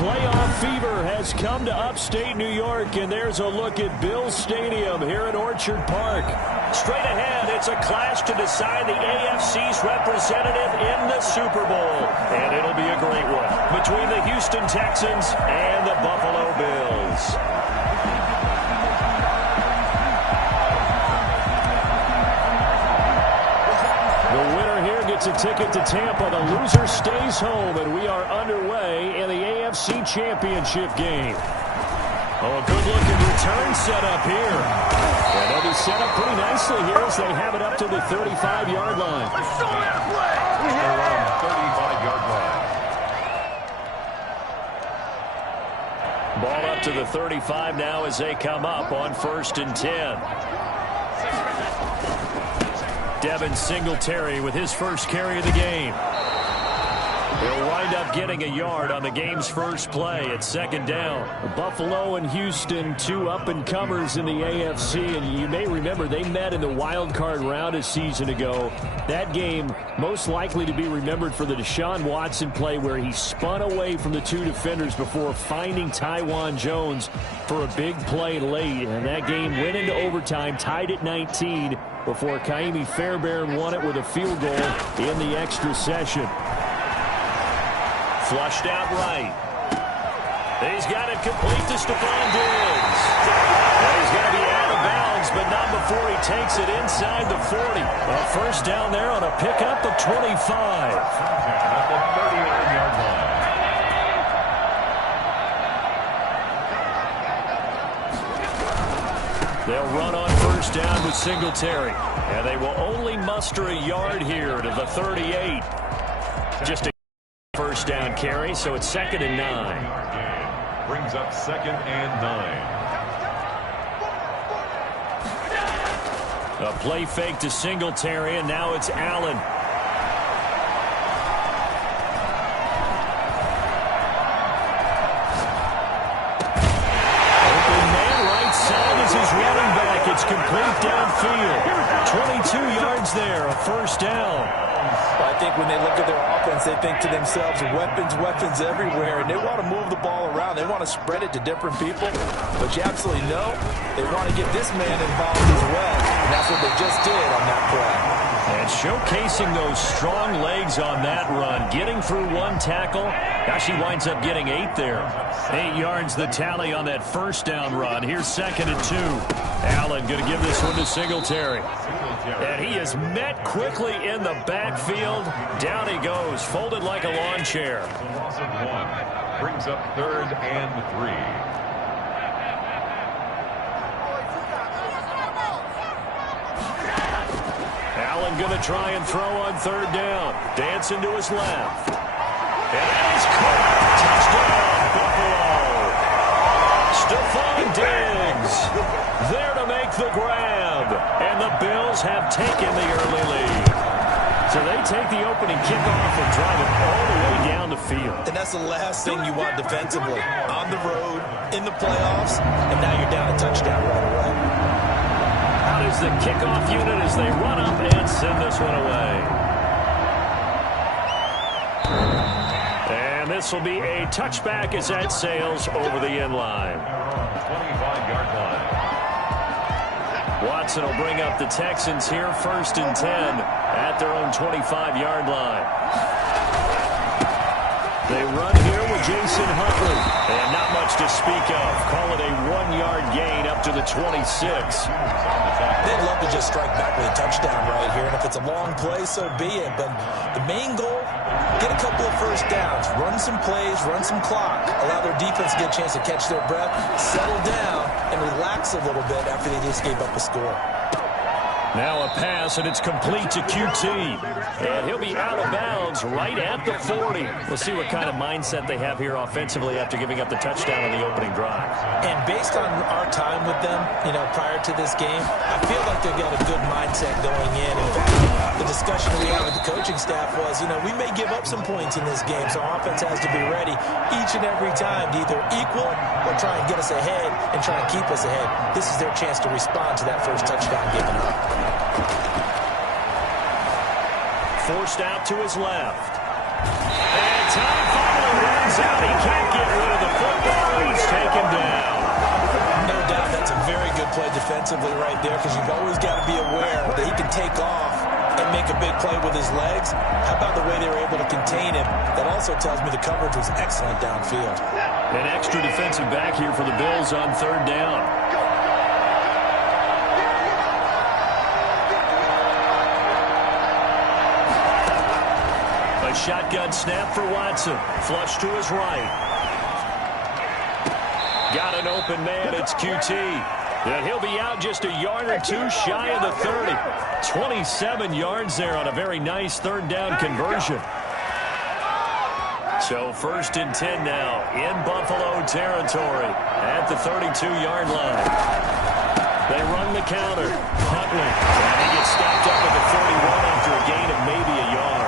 Playoff fever has come to upstate New York, and there's a look at Bills Stadium here in Orchard Park. Straight ahead, it's a clash to decide the AFC's representative in the Super Bowl. And it'll be a great one between the Houston Texans and the Buffalo Bills. A ticket to Tampa. The loser stays home, and we are underway in the AFC Championship game. Oh, a good-looking return set up here. And they'll be set up pretty nicely here as they have it up to the 35-yard line. They're on the 35-yard line. Ball up to the 35 now as they come up on 1st and 10. Devin Singletary with his first carry of the game. He'll wind up getting a yard on the game's first play at 2nd down. Buffalo and Houston, two up-and-comers in the AFC, and you may remember they met in the wild card round a season ago. That game most likely to be remembered for the Deshaun Watson play where he spun away from the two defenders before finding Taiwan Jones for a big play late. And that game went into overtime, tied at 19, before Kaimi Fairbairn won it with a field goal in the extra session. Flushed out right. He's got it complete to Stephon Diggs. He's going to be out of bounds, but not before he takes it inside the 40. A first down there on a pickup of 25. At the 39-yard line. They'll run on first down with Singletary. And they will only muster a yard here to the 38. Just a first down carry, so it's 2nd and 9. Brings up 2nd and 9. A play fake to Singletary, and now it's Allen. Open man right side is his running back. It's complete downfield. 22 yards there, a first down. I think when they look at their offense, they think to themselves, weapons, weapons everywhere, and they want to move the ball around. They want to spread it to different people, but you absolutely know they want to get this man involved as well, and that's what they just did on that play. And showcasing those strong legs on that run, getting through one tackle. Gosh, he winds up getting 8 there. 8 yards the tally on that first down run. Here's 2nd and 2. Allen going to give this one to Singletary. And he is met quickly in the backfield. Down he goes, folded like a lawn chair. Loss of 1. Brings up 3rd and 3. Allen going to try and throw on 3rd down. Dancing to his left. And that is caught. Touchdown, Buffalo. Stephon Diggs there to make the grab. And the Bills have taken the early lead. So they take the opening kickoff and drive it all the way down the field. And that's the last thing you want defensively. On the road, in the playoffs, and now you're down a touchdown right away. Out is the kickoff unit as they run up and send this one away. And this will be a touchback as that sails over the end line. 25-yard line. Watson will bring up the Texans here 1st and 10 at their own 25-yard line. They run here with Jason Huntley. And not much to speak of. Call it a 1-yard gain up to the 26. They'd love to just strike back with a touchdown right here. And if it's a long play, so be it. But the main goal, get a couple of first downs. Run some plays, run some clock. Allow their defense to get a chance to catch their breath, settle down, and relax a little bit after they just gave up a score. Now a pass, and it's complete to QT. And he'll be out of bounds right at the 40. We'll see what kind of mindset they have here offensively after giving up the touchdown on the opening drive. And based on our time with them, prior to this game, I feel like they've got a good mindset going in. In fact, the discussion we had with the coaching staff was, we may give up some points in this game, so offense has to be ready each and every time to either equal or try and get us ahead and try and keep us ahead. This is their chance to respond to that first touchdown given up. forced out to his left. And time finally runs out. He can't get rid of the football. He's taken down. No doubt that's a very good play defensively right there, because you've always got to be aware that he can take off and make a big play with his legs. How about the way they were able to contain him? That also tells me the coverage was excellent downfield. An extra defensive back here for the Bills on third down. A shotgun snap for Watson. Flush to his right. Got an open man. It's QT. And he'll be out just a yard or two shy of the 30. 27 yards there on a very nice third down conversion. So 1st and 10 now in Buffalo territory at the 32-yard line. They run the counter. Huntley. And he gets stopped up at the 41 after a gain of maybe a yard.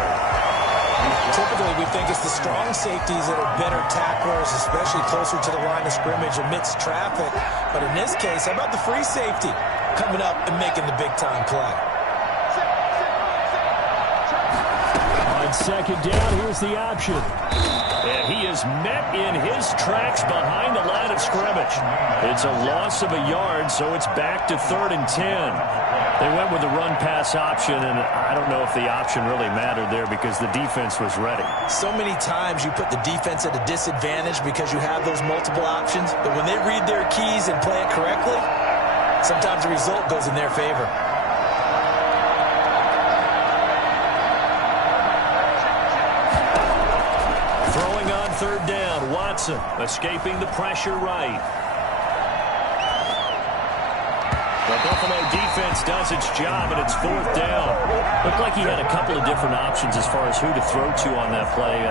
Typically, we think it's the strong safeties that are better tacklers, especially closer to the line of scrimmage amidst traffic. But in this case, how about the free safety coming up and making the big-time play? On second down, here's the option. And he is met in his tracks behind the line of scrimmage. It's a loss of a yard, so it's back to 3rd and 10. They went with the run-pass option, and I don't know if the option really mattered there because the defense was ready. So many times you put the defense at a disadvantage because you have those multiple options, but when they read their keys and play it correctly, sometimes the result goes in their favor. Throwing on third down, Watson escaping the pressure right. The Buffalo defense does its job, and it's 4th down. Looked like he had a couple of different options as far as who to throw to on that play.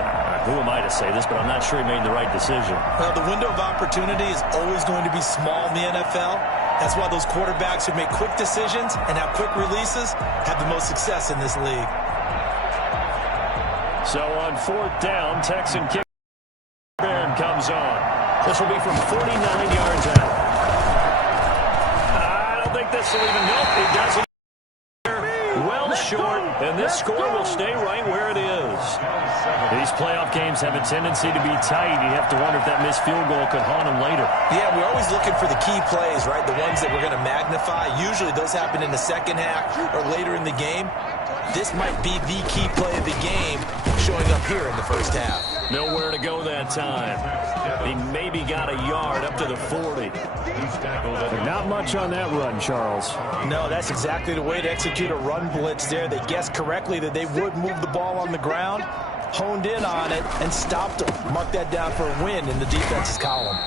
Who am I to say this, but I'm not sure he made the right decision. Well, the window of opportunity is always going to be small in the NFL. That's why those quarterbacks who make quick decisions and have quick releases have the most success in this league. So on 4th down, Texan kick comes on. This will be from 49 yards out. This will even help. It doesn't. Well short, and this score will stay right where it is. These playoff games have a tendency to be tight. You have to wonder if that missed field goal could haunt them later. Yeah, we're always looking for the key plays, right? The ones that we're going to magnify. Usually those happen in the second half or later in the game. This might be the key play of the game showing up here in the first half. Nowhere to go that time. He maybe got a yard up to the 40. Not much on that run, Charles. No, that's exactly the way to execute a run blitz there. They guessed correctly that they would move the ball on the ground, honed in on it, and stopped them. Mark that down for a win in the defense's column.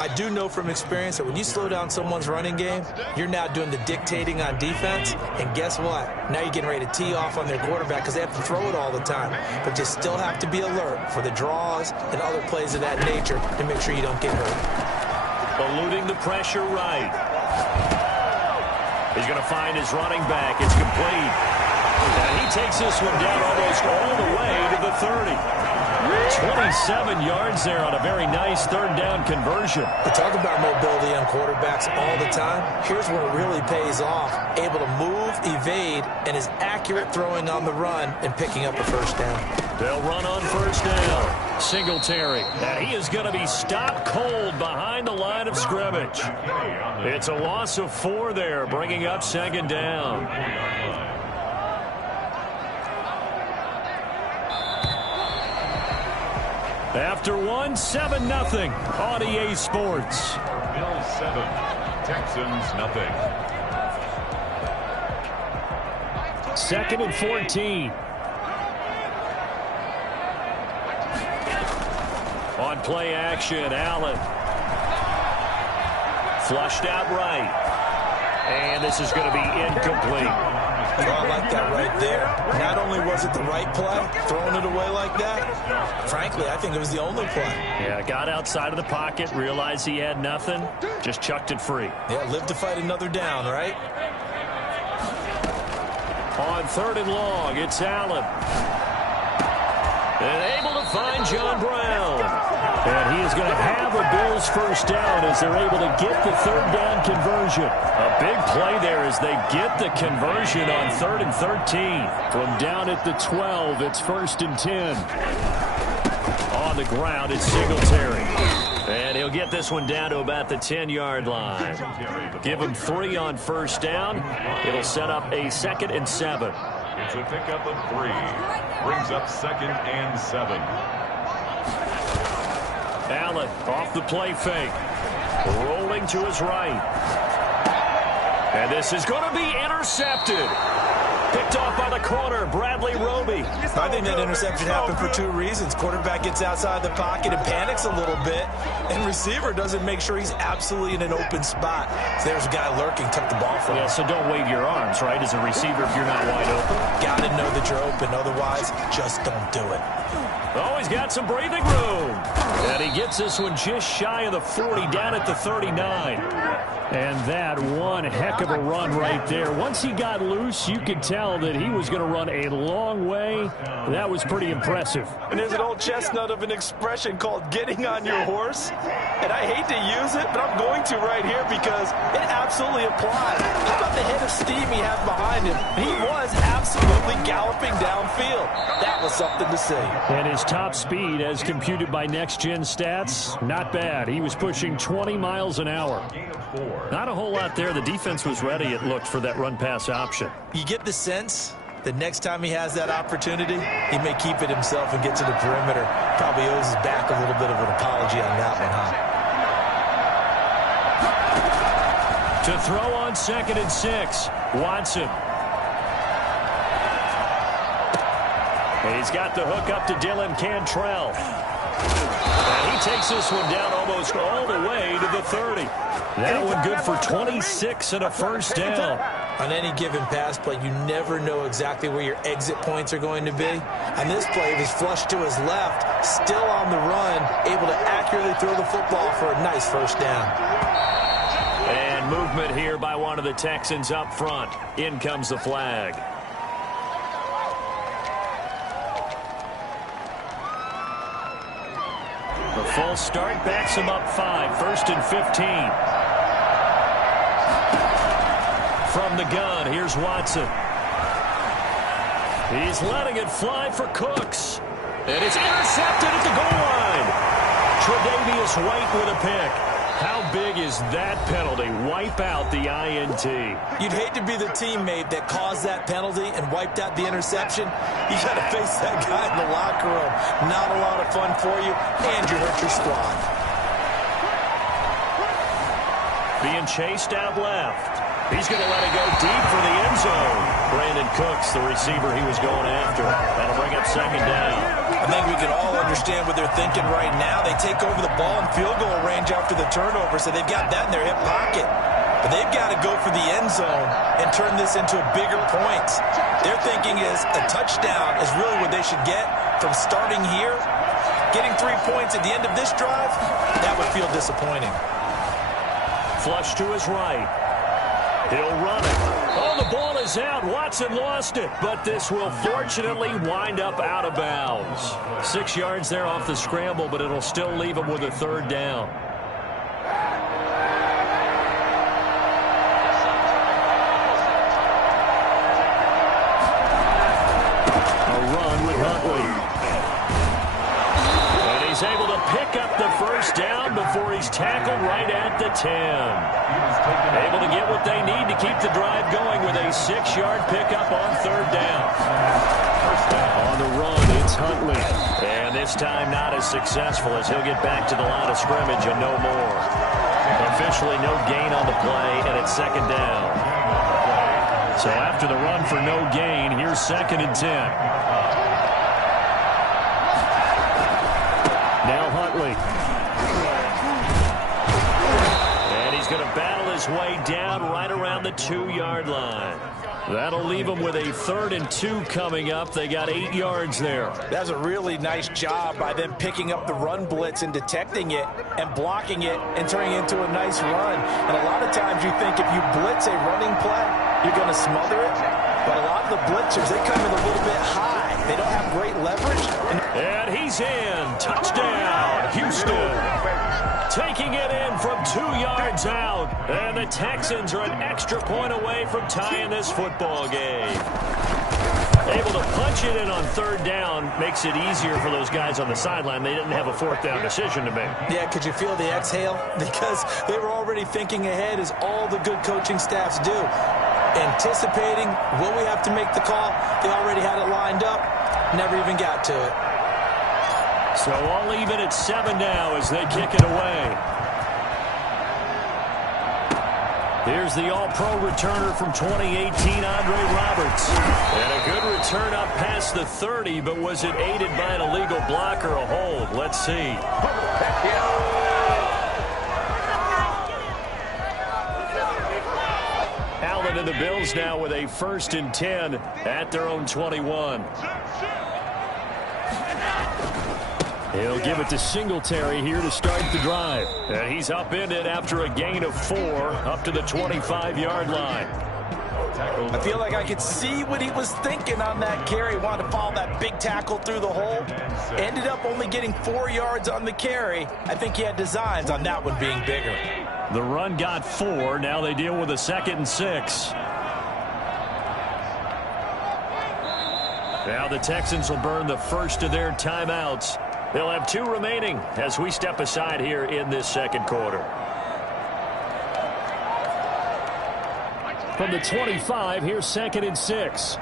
I do know from experience that when you slow down someone's running game, you're now doing the dictating on defense, and guess what? Now you're getting ready to tee off on their quarterback because they have to throw it all the time. But you still have to be alert for the draws and other plays of that nature to make sure you don't get hurt. Eluding the pressure right. He's going to find his running back. It's complete. And he takes this one down almost all the way to the 30. 27 yards there on a very nice third down conversion. We talk about mobility on quarterbacks all the time. Here's where it really pays off. Able to move, evade, and is accurate throwing on the run and picking up a first down. They'll run on first down. Singletary. And he is going to be stopped cold behind the line of scrimmage. It's a loss of 4 there, bringing up second down. After 1, 7-0 on EA Sports. Bills 7, Texans nothing. 2nd and 14. On play action, Allen. Flushed out right. And this is going to be incomplete. Oh, I like that right there. Not only was it the right play, throwing it away like that, frankly, I think it was the only play. Yeah, got outside of the pocket, realized he had nothing, just chucked it free. Yeah, live to fight another down, right? On 3rd and long, it's Allen. And able to find John Brown. And he is going to have a Bills first down as they're able to get the third down conversion. A big play there as they get the conversion on 3rd and 13. From down at the 12, it's 1st and 10. On the ground, it's Singletary. And he'll get this one down to about the 10-yard line. Give him 3 on first down. It'll set up a 2nd and 7. It's a pickup of 3. Brings up 2nd and 7. Allen off the play fake. Rolling to his right. And this is going to be intercepted. Picked off by the corner, Bradley Roby. I think that interception happened for 2 reasons. Quarterback gets outside the pocket and panics a little bit, and receiver doesn't make sure he's absolutely in an open spot. So there's a guy lurking, took the ball from him. Yeah, so don't wave your arms, right, as a receiver if you're not wide open. Got to know that you're open. Otherwise, just don't do it. Oh, he's got some breathing room. And he gets this one just shy of the 40, down at the 39. And that one heck of a run right there. Once he got loose, you could tell that he was going to run a long way. That was pretty impressive. And there's an old chestnut of an expression called getting on your horse. And I hate to use it, but I'm going to right here because it absolutely applies. How about the head of steam he has behind him? He was absolutely galloping downfield. That was something to see. And his top speed, as computed by Next Gen Stats, not bad. He was pushing 20 miles an hour. Not a whole lot there. The defense was ready, it looked, for that run-pass option. You get the sense that next time he has that opportunity, he may keep it himself and get to the perimeter. Probably owes his back a little bit of an apology on that one, huh? To throw on 2nd and 6, Watson. And he's got the hook up to Dylan Cantrell. And he takes this one down almost all the way to the 30. That one good for 26 and a first down. On any given pass play, you never know exactly where your exit points are going to be. On this play, it was flushed to his left, still on the run, able to accurately throw the football for a nice first down. And movement here by one of the Texans up front. In comes the flag. The false start backs him up 5, 1st and 15. From the gun, here's Watson. He's letting it fly for Cooks. And it's intercepted at the goal line. Tre'Davious White with a pick. How big is that penalty? Wipe out the INT. You'd hate to be the teammate that caused that penalty and wiped out the interception. You got to face that guy in the locker room. Not a lot of fun for you, and you hurt your squad. Being chased out left. He's going to let it go deep for the end zone. Brandon Cooks, the receiver he was going after. That'll bring up 2nd down. I think we can all understand what they're thinking right now. They take over the ball in field goal range after the turnover, so they've got that in their hip pocket. But they've got to go for the end zone and turn this into a bigger points. Their thinking is a touchdown is really what they should get from starting here. Getting 3 points at the end of this drive, that would feel disappointing. Flush to his right. He'll run it. Oh, the ball is out. Watson lost it. But this will fortunately wind up out of bounds. 6 yards there off the scramble, but it'll still leave him with a 3rd down. A run with Huntley. And he's able to pick up the first down before he's tackled right at the 10. Able to get what they need to keep the drive going with a 6-yard pickup on 3rd down. On the run, it's Huntley. And this time not as successful as he'll get back to the line of scrimmage and no more. Officially no gain on the play, and it's 2nd down. So after the run for no gain, here's 2nd and 10. Now Huntley. Going to battle his way down right around the 2-yard line. That'll leave them with a 3rd and 2 coming up. They got 8 yards there. That's a really nice job by them picking up the run blitz and detecting it and blocking it and turning it into a nice run. And a lot of times you think if you blitz a running play, you're going to smother it. But a lot of the blitzers, they come in a little bit high. They don't have great leverage. And he's in. Touchdown, Houston. Taking it in from 2 yards out. And the Texans are an extra point away from tying this football game. Able to punch it in on 3rd down makes it easier for those guys on the sideline. They didn't have a 4th down decision to make. Yeah, could you feel the exhale? Because they were already thinking ahead, as all the good coaching staffs do. Anticipating, will we have to make the call? They already had it lined up. Never even got to it. So all even at 7 now as they kick it away. Here's the All-Pro returner from 2018, Andre Roberts. And a good return up past the 30, but was it aided by an illegal block or a hold? Let's see. Allen and the Bills now with a 1st and 10 at their own 21. He'll give it to Singletary here to start the drive. And he's upended after a gain of 4 up to the 25-yard line. I feel like I could see what he was thinking on that carry. Wanted to follow that big tackle through the hole. Ended up only getting 4 yards on the carry. I think he had designs on that one being bigger. The run got 4. Now they deal with a 2nd and 6. Now the Texans will burn the first of their timeouts. They'll have 2 remaining as we step aside here in this 2nd quarter. From the 25, here's 2nd and 6.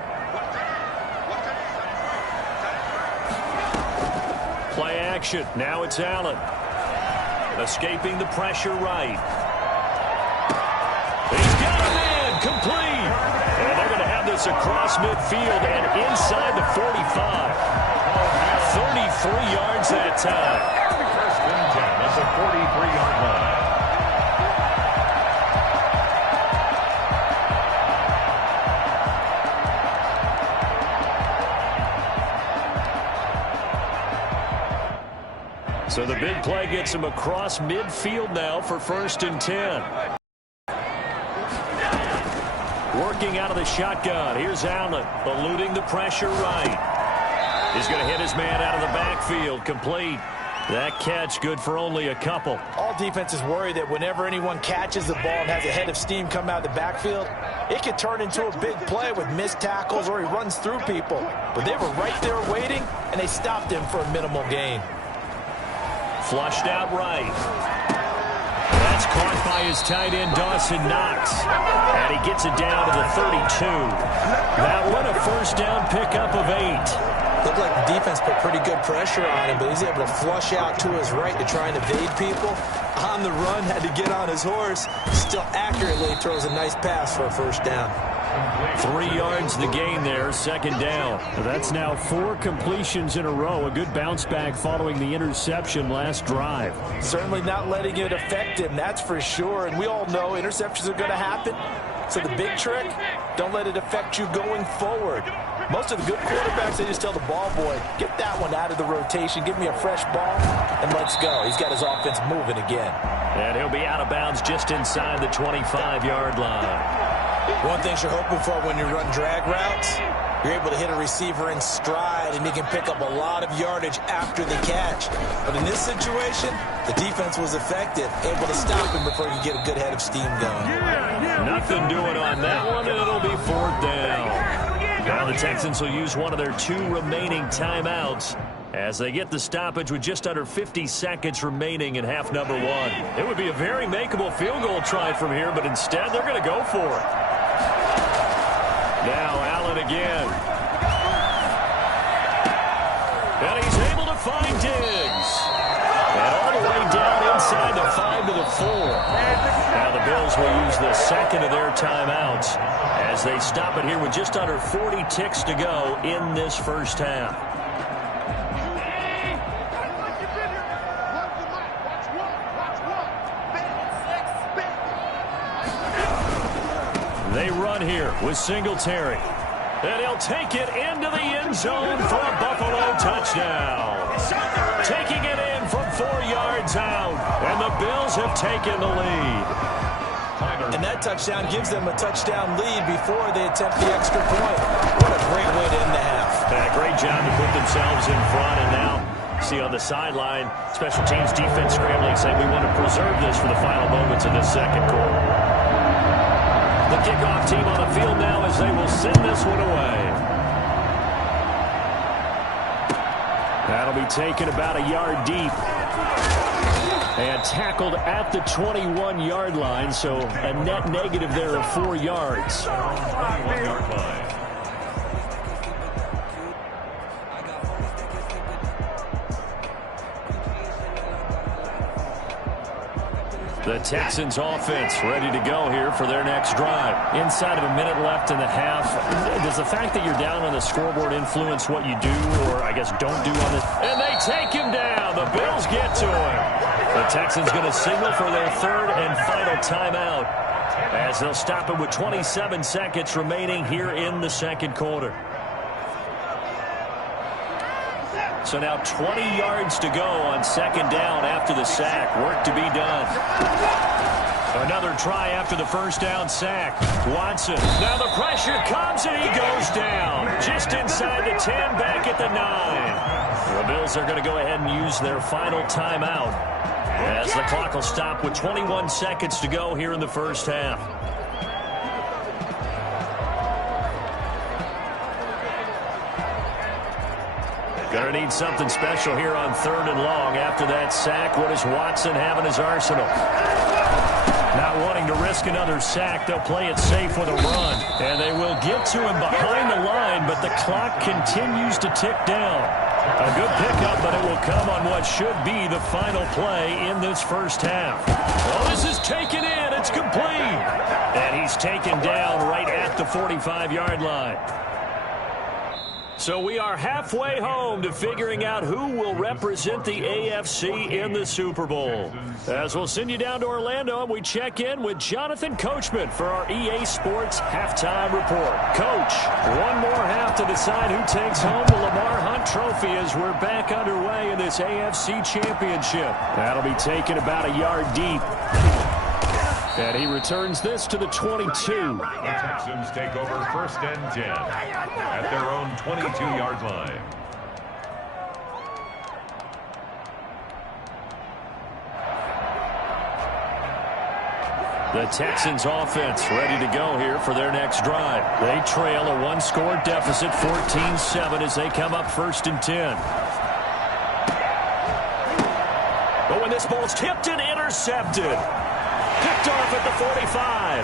Play action. Now it's Allen. Escaping the pressure right. He's got a man complete. And they're going to have this across midfield and inside the 45. 33 yards that time. 1st and 10 at the 43-yard line. So the big play gets him across midfield now for 1st and 10. Working out of the shotgun. Here's Allen, eluding the pressure right. He's going to hit his man out of the backfield. Complete. That catch good for only a couple. All defenses worry that whenever anyone catches the ball and has a head of steam come out of the backfield, it could turn into a big play with missed tackles or he runs through people. But they were right there waiting, and they stopped him for a minimal gain. Flushed out right. That's caught by his tight end, Dawson Knox. And he gets it down to the 32. That one a 1st down pickup of 8. Looked like the defense put pretty good pressure on him, but he's able to flush out to his right to try and evade people. On the run, had to get on his horse. Still accurately throws a nice pass for a 1st down. 3 yards the gain there, 2nd down. That's now 4 completions in a row. A good bounce back following the interception last drive. Certainly not letting it affect him, that's for sure. And we all know interceptions are going to happen. So the big trick, don't let it affect you going forward. Most of the good quarterbacks, they just tell the ball boy, get that one out of the rotation, give me a fresh ball, and let's go. He's got his offense moving again. And he'll be out of bounds just inside the 25-yard line. One thing you're hoping for when you run drag routes, you're able to hit a receiver in stride, and he can pick up a lot of yardage after the catch. But in this situation, the defense was effective, able to stop him before he could get a good head of steam going. Nothing doing on that one, and it'll be 4th down. Now the Texans will use one of their 2 remaining timeouts as they get the stoppage with just under 50 seconds remaining in half number 1. It would be a very makeable field goal try from here, but instead they're going to go for it. Now Allen again. And he's able to find Diggs. And all the way down inside the 5 to the 4. Now the Bills will use the 2nd of their timeouts as they stop it here with just under 40 ticks to go in this 1st half. They run here with Singletary. And he'll take it into the end zone for a Buffalo touchdown. Taking it in from 4 yards out. And the Bills have taken the lead. And that touchdown gives them a touchdown lead before they attempt the extra point. What a great way to end the half. Great job to put themselves in front, and now see on the sideline, special teams defense scrambling, saying we want to preserve this for the final moments of this second quarter. The kickoff team on the field now as they will send this one away. That'll be taken about a yard deep. And tackled at the 21-yard line, so a net negative there of 4 yards. 21-yard line. The Texans offense ready to go here for their next drive. Inside of a minute left in the half, does the fact that you're down on the scoreboard influence what you do, or I guess don't do on this? And they take him down. The Bills get to him. The Texans going to signal for their third and final timeout as they'll stop it with 27 seconds remaining here in the second quarter. So now 20 yards to go on second down after the sack. Work to be done. Another try after the first down sack. Watson. Now the pressure comes and he goes down. Just inside the 10, back at the 9. The Bills are going to go ahead and use their final timeout as the clock will stop with 21 seconds to go here in the first half. Going to need something special here on third and long. After that sack, what does Watson have in his arsenal? Not wanting to risk another sack, they'll play it safe with a run. And they will get to him behind the line, but the clock continues to tick down. A good pickup, but it will come on what should be the final play in this first half. Well, this is taken in. It's complete. And he's taken down right at the 45-yard line. So we are halfway home to figuring out who will represent the AFC in the Super Bowl. As we'll send you down to Orlando, and we check in with Jonathan Coachman for our EA Sports Halftime Report. Coach, one more half to decide who takes home the Lamar Hunt Trophy as we're back underway in this AFC Championship. That'll be taken about a yard deep. And he returns this to the 22. The Texans take over first and 10 at their own 22-yard line. The Texans offense ready to go here for their next drive. They trail a one-score deficit, 14-7, as they come up first and 10. But when this ball's tipped and intercepted. Picked off at the 45.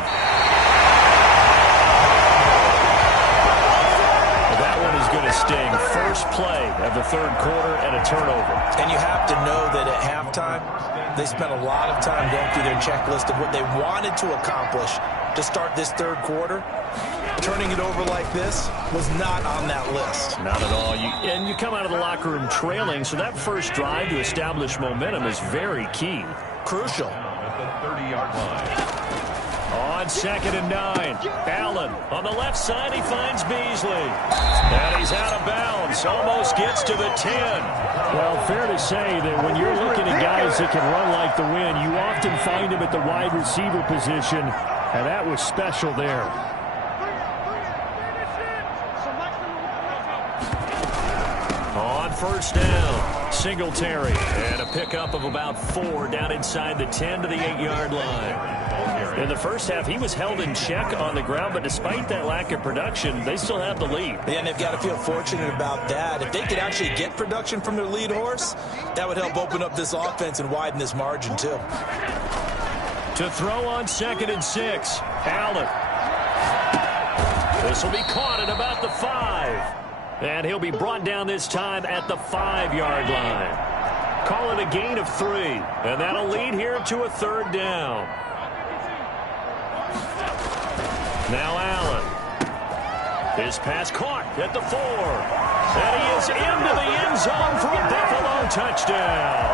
That one is going to sting. First play of the third quarter and a turnover. And you have to know that at halftime, they spent a lot of time going through their checklist of what they wanted to accomplish to start this third quarter. Turning it over like this was not on that list. Not at all. And you come out of the locker room trailing, so that first drive to establish momentum is very key. Crucial. At the 30-yard line. On second and 9, Allen on the left side, he finds Beasley. And he's out of bounds, almost gets to the 10. Well, fair to say that when you're looking at guys that can run like the wind, you often find them at the wide receiver position, and that was special there. On first down, Singletary, and a pickup of about 4 down inside the 10 to the 8-yard line. In the first half, he was held in check on the ground, but despite that lack of production, they still have the lead. Yeah, and they've got to feel fortunate about that. If they could actually get production from their lead horse, that would help open up this offense and widen this margin, too. To throw on second and 6, Allen. This will be caught at about the 5. And he'll be brought down this time at the 5-yard line. Call it a gain of 3. And that'll lead here to a third down. Now Allen. His pass caught at the 4. And he is into the end zone for a Buffalo touchdown.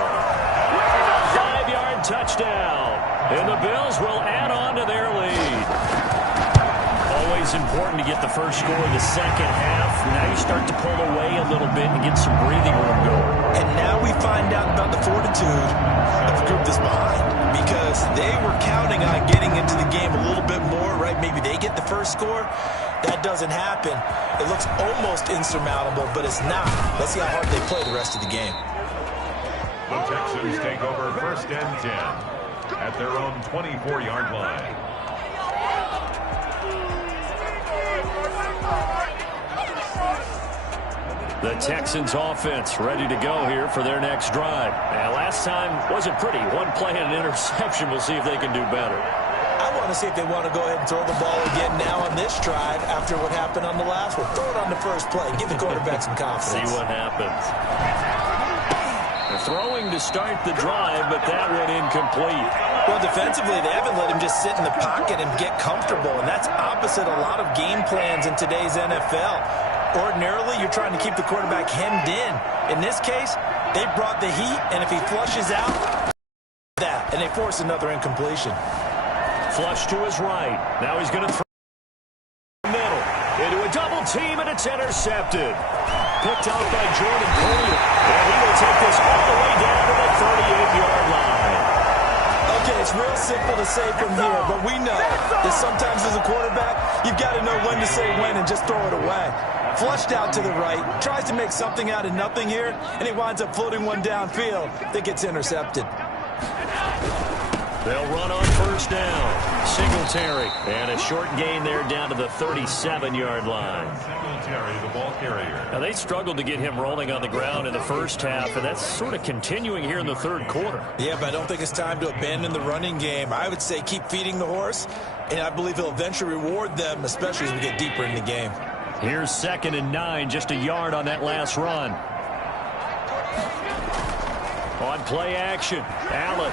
5-yard touchdown. And the Bills will add on to their lead. Always always important to get the first score in the second half. Now you start to pull away a little bit and get some breathing room going. And now we find out about the fortitude of the group that's behind, because they were counting on getting into the game a little bit more, right? Maybe they get the first score. That doesn't happen. It looks almost insurmountable, but it's not. Let's see how hard they play the rest of the game. The Texans take over 1st and 10 at their own 24-yard line. The Texans offense ready to go here for their next drive. And last time wasn't pretty. One play and an interception. We'll see if they can do better. I want to see if they want to go ahead and throw the ball again now on this drive after what happened on the last one. Throw it on the first play. Give the quarterback some confidence. See what happens. They're throwing to start the drive, but that went incomplete. Well, defensively, they haven't let him just sit in the pocket and get comfortable, and that's opposite a lot of game plans in today's NFL. Ordinarily, you're trying to keep the quarterback hemmed in. In this case, they brought the heat, and if he flushes out, that, and they force another incompletion. Flush to his right. Now he's going to throw middle into a double team, and it's intercepted. Picked out by Jordan Collier. And he will take this all the way down to the 38-yard line. Okay, it's real simple to say from here, but we know that sometimes as a quarterback, you've got to know when to say when and just throw it away. Flushed out to the right, tries to make something out of nothing here, and he winds up floating one downfield that gets intercepted. They'll run on 1st down. Singletary. And a short gain there down to the 37-yard line. Singletary, the ball carrier. Now, they struggled to get him rolling on the ground in the first half, and that's sort of continuing here in the third quarter. Yeah, but I don't think it's time to abandon the running game. I would say keep feeding the horse, and I believe he'll eventually reward them, especially as we get deeper in the game. Here's 2nd and 9, just a yard on that last run. On play action, Allen.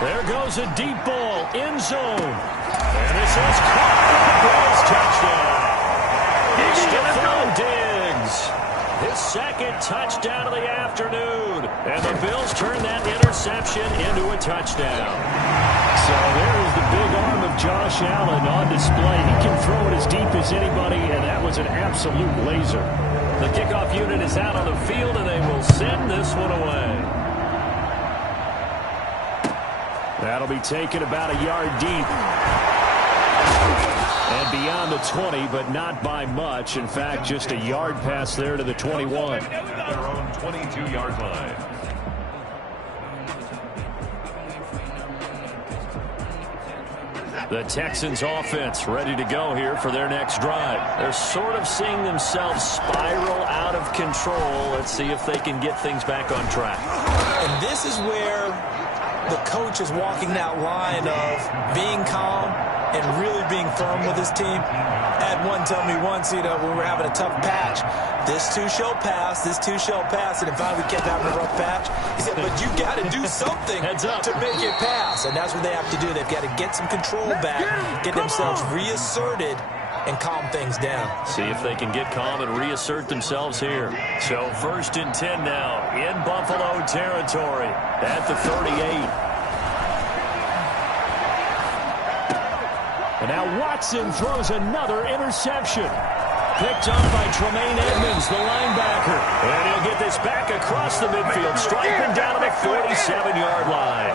There goes a deep ball, end zone. And this is caught for a touchdown. Stephon Diggs, his 2nd touchdown of the afternoon. And the Bills turn that interception into a touchdown. So there is the big arm of Josh Allen on display. He can throw it as deep as anybody, and that was an absolute laser. The kickoff unit is out on the field, and they will send this one away. That'll be taken about a yard deep. And beyond the 20, but not by much. In fact, just a yard pass there to the 21. At their own 22-yard line. The Texans offense ready to go here for their next drive. They're sort of seeing themselves spiral out of control. Let's see if they can get things back on track. And this is where the coach is walking that line of being calm and really being firm with his team. I had one tell me once, when we were having a tough patch, this too shall pass, this too shall pass, and finally we kept having a rough patch. He said, but you got to do something to make it pass, and that's what they have to do. They've got to get some control back, get themselves reasserted, and calm things down. See if they can get calm and reassert themselves here. So 1st and 10 now in Buffalo territory at the 38. And now Watson throws another interception. Picked up by Tremaine Edmonds, the linebacker. And he'll get this back across the midfield, striping down to the 47-yard line.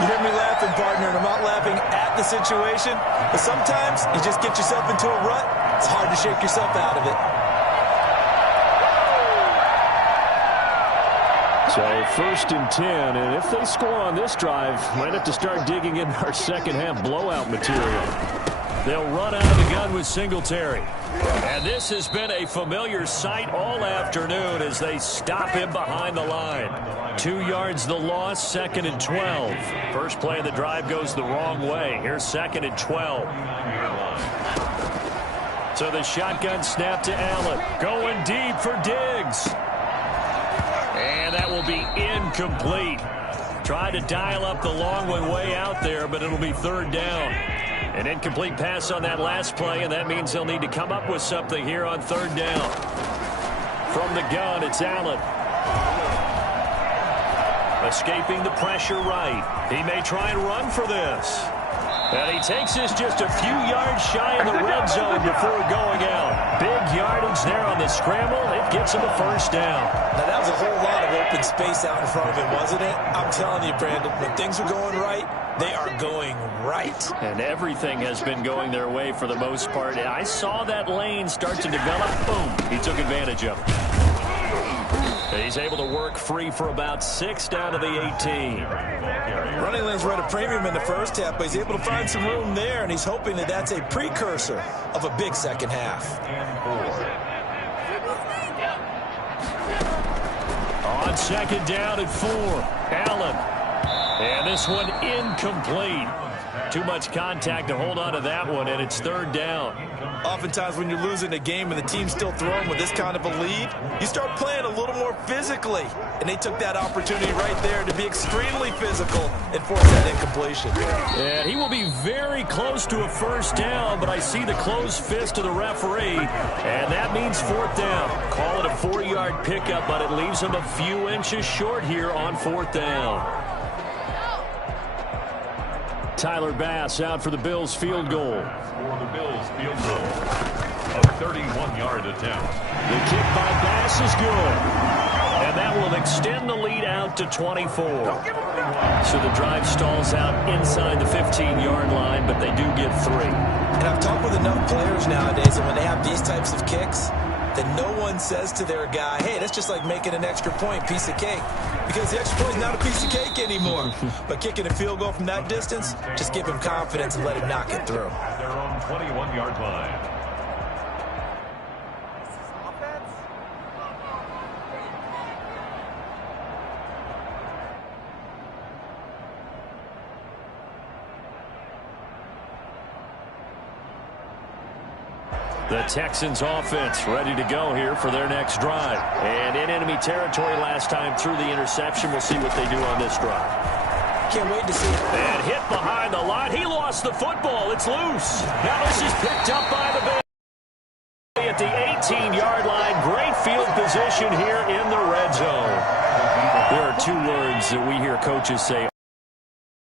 You hear me laughing, partner, and I'm not laughing at the situation, but sometimes you just get yourself into a rut. It's hard to shake yourself out of it. So 1st and 10, and if they score on this drive, might have to start digging in our second half blowout material. They'll run out of the gun with Singletary. And this has been a familiar sight all afternoon as they stop him behind the line. 2 yards the loss, 2nd and 12. First play of the drive goes the wrong way. Here's 2nd and 12. So the shotgun snap to Allen. Going deep for Diggs. And that will be incomplete. Tried to dial up the long one way out there, but it'll be 3rd down. An incomplete pass on that last play, and that means they'll need to come up with something here on 3rd down. From the gun, it's Allen. Escaping the pressure right. He may try and run for this. And he takes this just a few yards shy of the red zone before going out. Big yardage there on the scramble. It gets him a first down. Now, that was a whole lot of open space out in front of him, wasn't it? I'm telling you, Brandon, when things are going right, they are going right. And everything has been going their way for the most part. And I saw that lane start to develop. Boom. He took advantage of it. He's able to work free for about 6 down to the 18. Running lanes were at a premium in the first half, but he's able to find some room there, and he's hoping that that's a precursor of a big second half. On second down at 4, Allen. And this one incomplete. Too much contact to hold on to that one, and it's 3rd down. Oftentimes when you're losing a game and the team's still throwing with this kind of a lead, you start playing a little more physically. And they took that opportunity right there to be extremely physical and force that incompletion. And he will be very close to a first down, but I see the closed fist of the referee, and that means 4th down. Call it a 4-yard pickup, but it leaves him a few inches short here on 4th down. Tyler Bass out for the Bills field goal. For the Bills field goal, a 31-yard attempt. The kick by Bass is good. And that will extend the lead out to 24. So the drive stalls out inside the 15-yard line, but they do get 3. And I've talked with enough players nowadays that when they have these types of kicks, that no one says to their guy, hey, that's just like making an extra point, piece of cake. Because the extra point is not a piece of cake anymore. But kicking a field goal from that distance, just give him confidence and let him knock it through. Their own 21-yard line. The Texans offense ready to go here for their next drive. And in enemy territory last time through the interception. We'll see what they do on this drive. Can't wait to see it. And hit behind the line. He lost the football. It's loose. Now this is picked up by the Bills at the 18-yard line. Great field position here in the red zone. There are 2 words that we hear coaches say.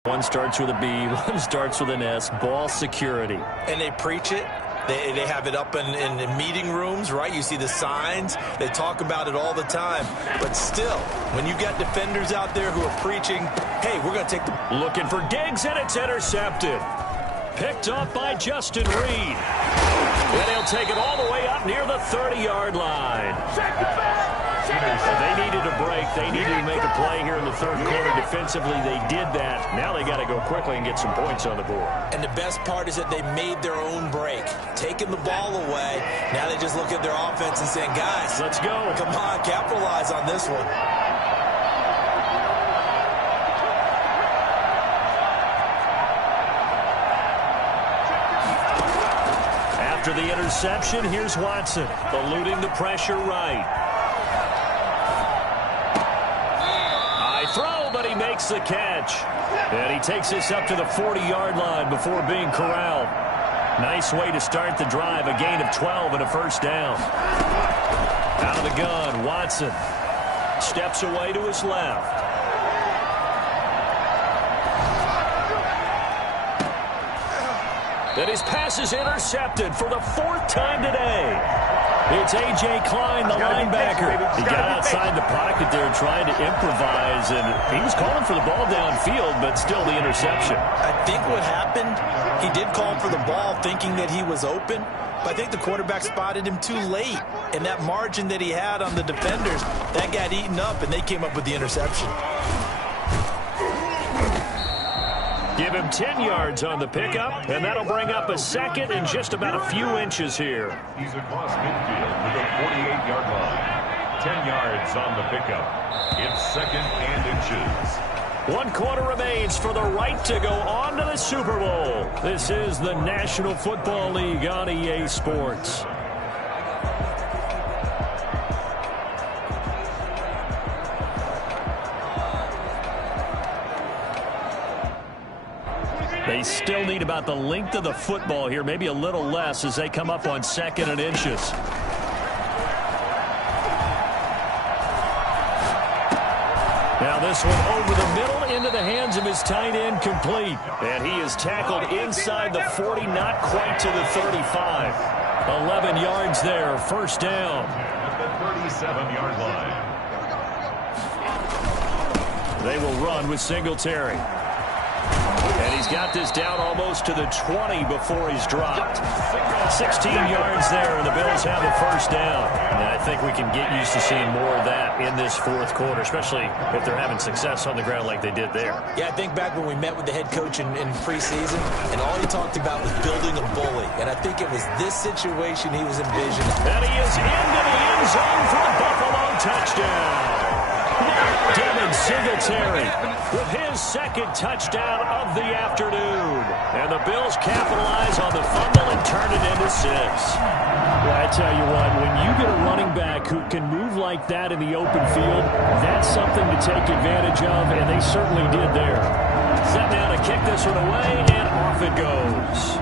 One starts with a B, one starts with an S. Ball security. And they preach it. They have it up in meeting rooms, right? You see the signs. They talk about it all the time. But still, when you got defenders out there who are preaching, hey, we're going to take the... Looking for Diggs, and it's intercepted. Picked up by Justin Reed. And he'll take it all the way up near the 30-yard line. They needed a break. They needed to make a play here in the 3rd quarter. Defensively, they did that. Now they got to go quickly and get some points on the board. And the best part is that they made their own break, taking the ball away. Now they just look at their offense and saying, guys, let's go. Come on, capitalize on this one. After the interception, here's Watson, eluding the pressure right. Throw, but he makes the catch. And he takes this up to the 40-yard line before being corralled. Nice way to start the drive. A gain of 12 and a first down. Out of the gun, Watson steps away to his left. And his pass is intercepted for the 4th time today. It's A.J. Klein, the linebacker. He got outside the pocket there trying to improvise, and he was calling for the ball downfield, but still the interception. I think what happened, he did call for the ball thinking that he was open, but I think the quarterback spotted him too late. And that margin that he had on the defenders, that got eaten up, and they came up with the interception. Give him 10 yards on the pickup, and that'll bring up a 2nd and just about a few inches here. He's across midfield to the 48-yard line. 10 yards on the pickup. It's 2nd and inches. 1 quarter remains for the right to go on to the Super Bowl. This is the National Football League on EA Sports. They still need about the length of the football here, maybe a little less as they come up on 2nd and inches. Now this one over the middle into the hands of his tight end, complete. And he is tackled inside the 40, not quite to the 35. 11 yards there, first down. At the 37-yard line. They will run with Singletary. And he's got this down almost to the 20 before he's dropped. 16 yards there, and the Bills have a first down. And I think we can get used to seeing more of that in this fourth quarter, especially if they're having success on the ground like they did there. Yeah, I think back when we met with the head coach in preseason, and all he talked about was building a bully. And I think it was this situation he was envisioning. And he is into the end zone for a Buffalo touchdown. Devin Singletary with his second touchdown of the afternoon. And the Bills capitalize on the fumble and turn it into 6. Well, I tell you what, when you get a running back who can move like that in the open field, that's something to take advantage of, and they certainly did there. Set down to kick this one away, and off it goes.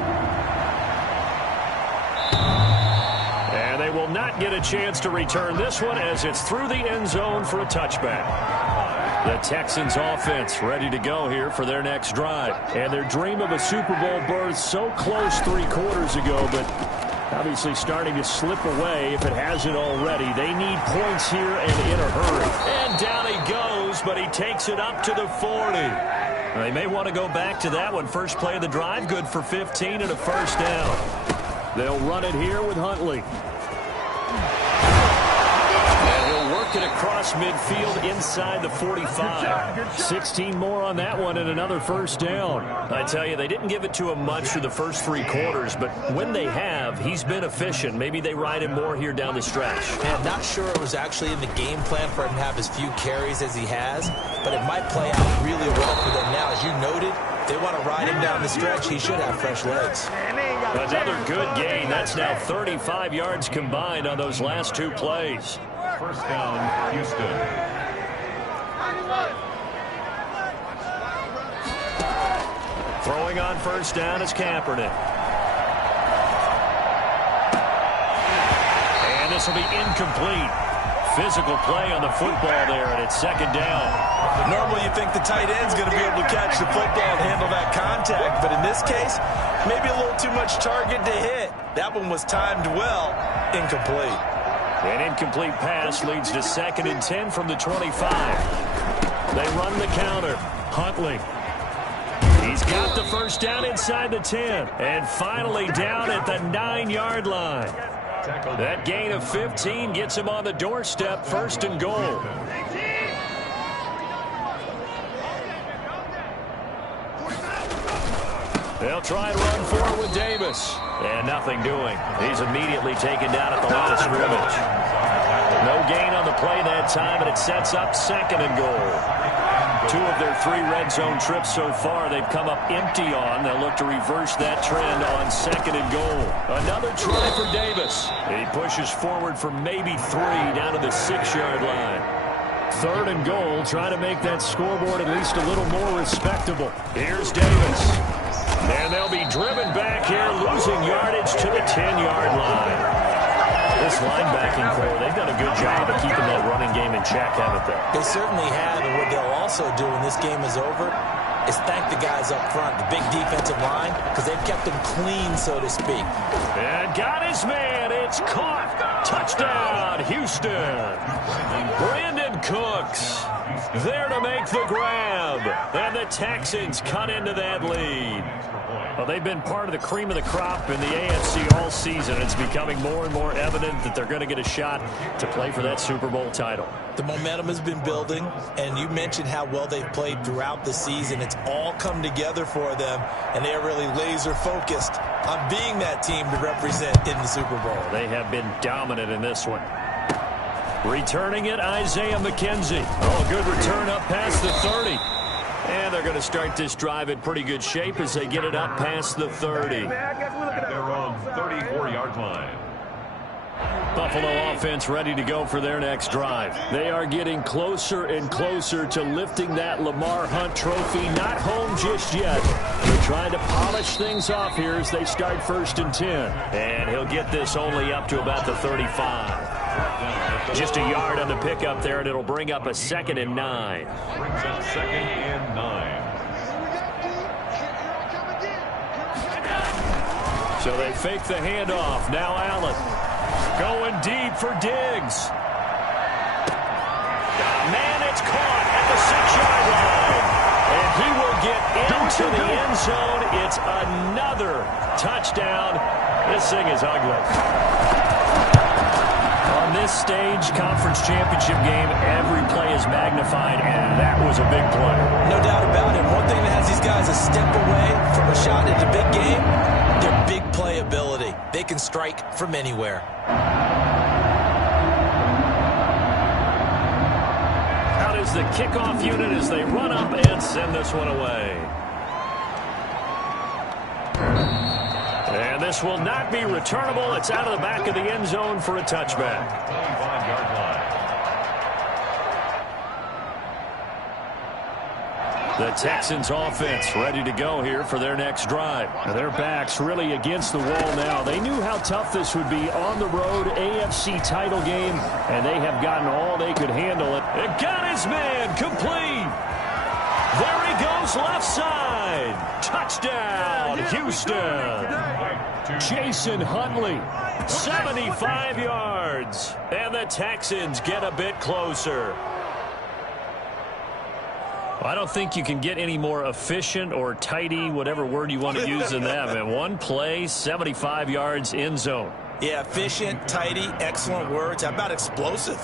And they will not get a chance to return this one as it's through the end zone for a touchback. The Texans offense ready to go here for their next drive. And their dream of a Super Bowl berth so close 3 quarters ago, but obviously starting to slip away if it hasn't already. They need points here and in a hurry. And down he goes, but he takes it up to the 40. They may want to go back to that one. First play of the drive, good for 15 and a first down. They'll run it here with Huntley. It across midfield inside the 45. 16 more on that one and another first down. I tell you, they didn't give it to him much for the first 3 quarters, but when they have, he's been efficient. Maybe they ride him more here down the stretch. Man, not sure it was actually in the game plan for him to have as few carries as he has, but it might play out really well for them now. As you noted, they want to ride him down the stretch. He should have fresh legs. Another good gain. That's now 35 yards combined on those last 2 plays. First down, Houston. Throwing on first down is Kaepernick. And this will be incomplete. Physical play on the football there, and it's second down. Normally you think the tight end's going to be able to catch the football and handle that contact, but in this case, maybe a little too much target to hit. That one was timed well, incomplete. An incomplete pass leads to 2nd and 10 from the 25. They run the counter. Huntley. He's got the first down inside the 10. And finally down at the 9-yard line. That gain of 15 gets him on the doorstep, 1st and goal. They'll try and run forward with Davis. And nothing doing. He's immediately taken down at the line of scrimmage. No gain on the play that time, and it sets up 2nd and goal. 2 of their 3 red zone trips so far they've come up empty on. They'll look to reverse that trend on 2nd and goal. Another try for Davis. He pushes forward for maybe 3 down to the 6-yard line. 3rd and goal, trying to make that scoreboard at least a little more respectable. Here's Davis. And they'll be driven back here, losing yardage to the 10-yard line. This linebacking core, they've done a good job of keeping that running game in check, haven't they? They certainly have, and what they'll also do when this game is over is thank the guys up front, the big defensive line, because they've kept them clean, so to speak. And got his man. It's caught. Touchdown, Houston. Brandon Cooks there to make the grab. And the Texans cut into that lead. Well, they've been part of the cream of the crop in the AFC all season. It's becoming more and more evident that they're going to get a shot to play for that Super Bowl title. The momentum has been building, and you mentioned how well they've played throughout the season. It's all come together for them, and they're really laser-focused on being that team to represent in the Super Bowl. They have been dominant in this one. Returning it, Isaiah McKenzie. Oh, good return up past the 30. And they're going to start this drive in pretty good shape as they get it up past the 30. At their own 34-yard line. Buffalo offense ready to go for their next drive. They are getting closer and closer to lifting that Lamar Hunt trophy. Not home just yet. They're trying to polish things off here as they start 1st and 10. And he'll get this only up to about the 35. Just a yard on the pickup there, and it'll bring up a 2nd and 9. Brings up 2nd and 9. So they fake the handoff. Now Allen going deep for Diggs. Man, it's caught at the 6-yard line. And he will get into the end zone. It's another touchdown. This thing is ugly. On this stage, conference championship game, every play is magnified, and that was a big play. No doubt about it. One thing that has these guys a step away from a shot at the big game, their big play ability. They can strike from anywhere. Out is the kickoff unit as they run up and send this one away. And this will not be returnable. It's out of the back of the end zone for a touchback. 25-yard line. The Texans offense ready to go here for their next drive. Now their backs really against the wall now. They knew how tough this would be on the road, AFC title game, and they have gotten all they could handle it. It got his man complete. There he goes left side. Touchdown, Houston. Jason Huntley, 75 yards. And the Texans get a bit closer. I don't think you can get any more efficient or tidy, whatever word you want to use in that. Man, one play, 75 yards, end zone. Yeah, efficient, tidy, excellent words. How about explosive?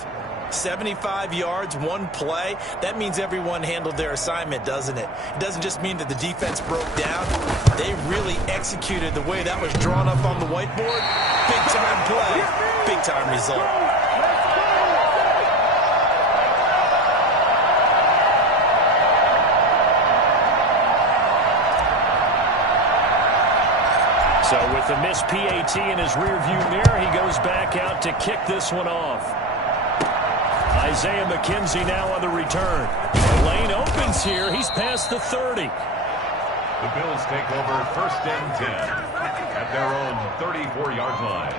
75 yards, one play. That means everyone handled their assignment, doesn't it? It doesn't just mean that the defense broke down. They really executed the way that was drawn up on the whiteboard. Big-time play, big-time result. So with the missed PAT in his rearview mirror, he goes back out to kick this one off. Isaiah McKenzie now on the return. The lane opens here. He's past the 30. The Bills take over 1st and 10 at their own 34-yard line.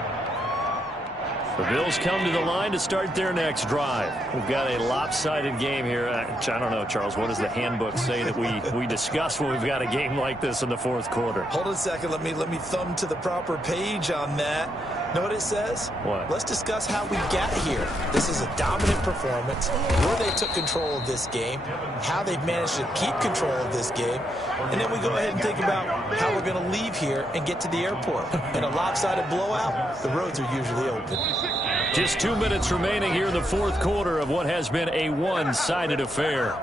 The Bills come to the line to start their next drive. We've got a lopsided game here. I don't know, Charles, what does the handbook say that we discuss when we've got a game like this in the 4th quarter? Hold on a second. Let me thumb to the proper page on that. Know what it says? What? Let's discuss how we got here. This is a dominant performance, where they took control of this game, how they've managed to keep control of this game, and then we go ahead and think about how we're going to leave here and get to the airport. In a lopsided blowout, the roads are usually open. Just 2 minutes remaining here in the 4th quarter of what has been a one-sided affair.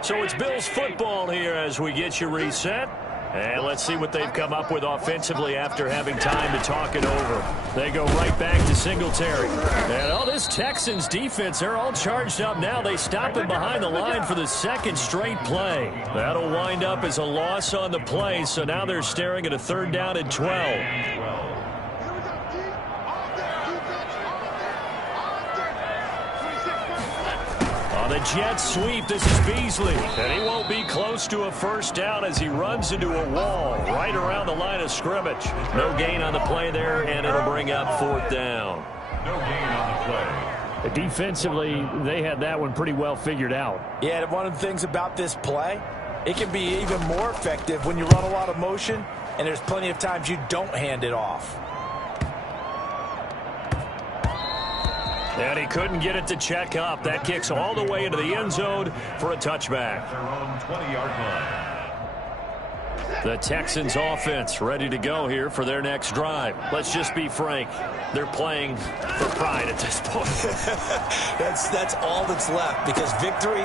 So it's Bills football here as we get you reset. And let's see what they've come up with offensively after having time to talk it over. They go right back to Singletary. And this Texans defense, they're all charged up now. They stop him behind the line for the 2nd straight play. That'll wind up as a loss on the play. So now they're staring at a 3rd down and 12. The Jets sweep. This is Beasley. And he won't be close to a 1st down as he runs into a wall right around the line of scrimmage. No gain on the play there, and it'll bring up 4th down. No gain on the play. Defensively, they had that one pretty well figured out. Yeah, one of the things about this play, it can be even more effective when you run a lot of motion, and there's plenty of times you don't hand it off. And he couldn't get it to check up. That kicks all the way into the end zone for a touchback. Their own 20-yard line. The Texans offense ready to go here for their next drive. Let's just be frank. They're playing for pride at this point. That's all that's left, because victory,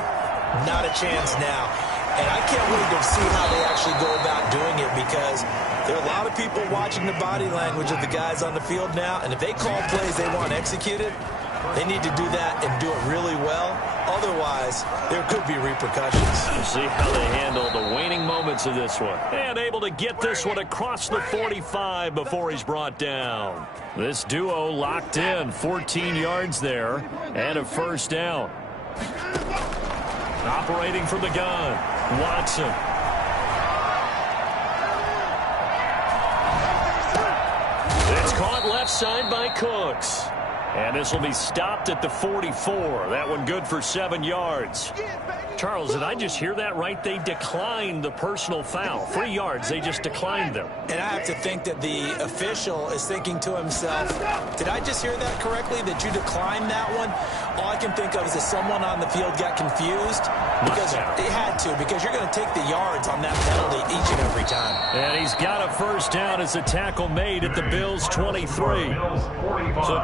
not a chance now. And I can't wait to see how they actually go about doing it, because there are a lot of people watching the body language of the guys on the field now, and if they call plays they want executed, they need to do that and do it really well. Otherwise, there could be repercussions. We'll see how they handle the waning moments of this one. And able to get this one across the 45 before he's brought down. This duo locked in, 14 yards there, and a 1st down. Operating from the gun, Watson. side by Cooks. And this will be stopped at the 44. That one good for 7 yards. Charles, did I just hear that right? They declined the personal foul. 3 yards, they just declined them. And I have to think that the official is thinking to himself, did I just hear that correctly, that you declined that one? All I can think of is that someone on the field got confused. Because they had to, because you're going to take the yards on that penalty each and every time. And he's got a first down as a tackle made at the Bills' 23. So